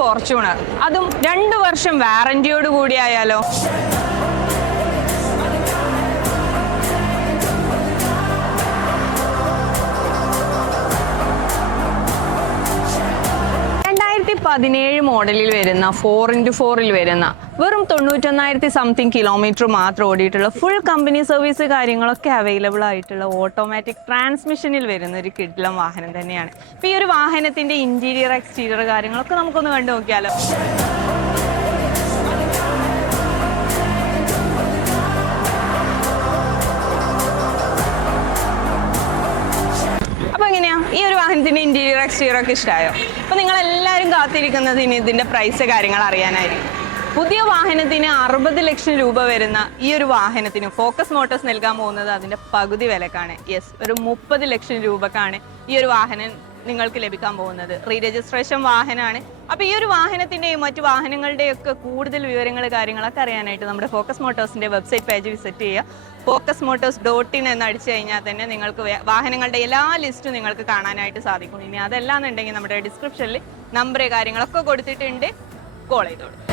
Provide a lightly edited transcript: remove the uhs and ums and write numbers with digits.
Fortuner, അതും 2 വർഷം വാറന്റിയോട് കൂടി ആയാലോ? മോഡലിൽ വരുന്ന 4x4 വരുന്ന വെറും 91,000 സംതിങ് കിലോമീറ്റർ മാത്രം ഓടിയിട്ടുള്ള ഫുൾ കമ്പനി സർവീസ് കാര്യങ്ങളൊക്കെ അവൈലബിൾ ആയിട്ടുള്ള ഓട്ടോമാറ്റിക് ട്രാൻസ്മിഷനിൽ വരുന്ന ഒരു കിടിലൻ വാഹനം തന്നെയാണ്. അപ്പോൾ ഈ ഒരു വാഹനത്തിന്റെ ഇന്റീരിയർ എക്സ്റ്റീരിയർ കാര്യങ്ങളൊക്കെ നമുക്കൊന്ന് കണ്ടു നോക്കിയാലോ. ഈ ഒരു വാഹനത്തിന്റെ ഇന്റീരിയർ എക്സ്റ്റീരിയർ ഒക്കെ ഇഷ്ടമായോ? അപ്പോൾ നിങ്ങൾ എല്ലാവരും കാത്തിരിക്കുന്നത് ഇനി ഇതിന്റെ പ്രൈസ് കാര്യങ്ങൾ അറിയാനായിരിക്കും. പുതിയ വാഹനത്തിന് 60 ലക്ഷം രൂപ വരുന്ന ഈ ഒരു വാഹനത്തിന് ഫോക്കസ് മോട്ടോഴ്സ് നൽകാൻ പോകുന്നത് അതിന്റെ പകുതി വിലക്കാണ്. യെസ്, ഒരു 30 ലക്ഷം രൂപക്കാണ് ഈ ഒരു വാഹനം നിങ്ങൾക്ക് ലഭിക്കാൻ പോകുന്നത്. റീ രജിസ്ട്രേഷൻ വാഹനമാണ്. അപ്പോൾ ഈ ഒരു വാഹനത്തിന്റെയും മറ്റു വാഹനങ്ങളുടെയും ഒക്കെ കൂടുതൽ വിവരങ്ങൾ കാര്യങ്ങളൊക്കെ അറിയാനായിട്ട് നമ്മുടെ ഫോക്കസ് മോട്ടോഴ്സിന്റെ വെബ്സൈറ്റ് പേജ് വിസിറ്റ് ചെയ്യുക. focusmotors.in എന്ന് അടിച്ചു കഴിഞ്ഞാൽ തന്നെ നിങ്ങൾക്ക് വാഹനങ്ങളുടെ എല്ലാ ലിസ്റ്റും നിങ്ങൾക്ക് കാണാനായിട്ട് സാധിക്കും. ഇനി അതല്ലാന്നുണ്ടെങ്കിൽ നമ്മുടെ ഡിസ്ക്രിപ്ഷനിൽ നമ്പർ കാര്യങ്ങളൊക്കെ കൊടുത്തിട്ടുണ്ട്, കോൾ ചെയ്തോളൂ.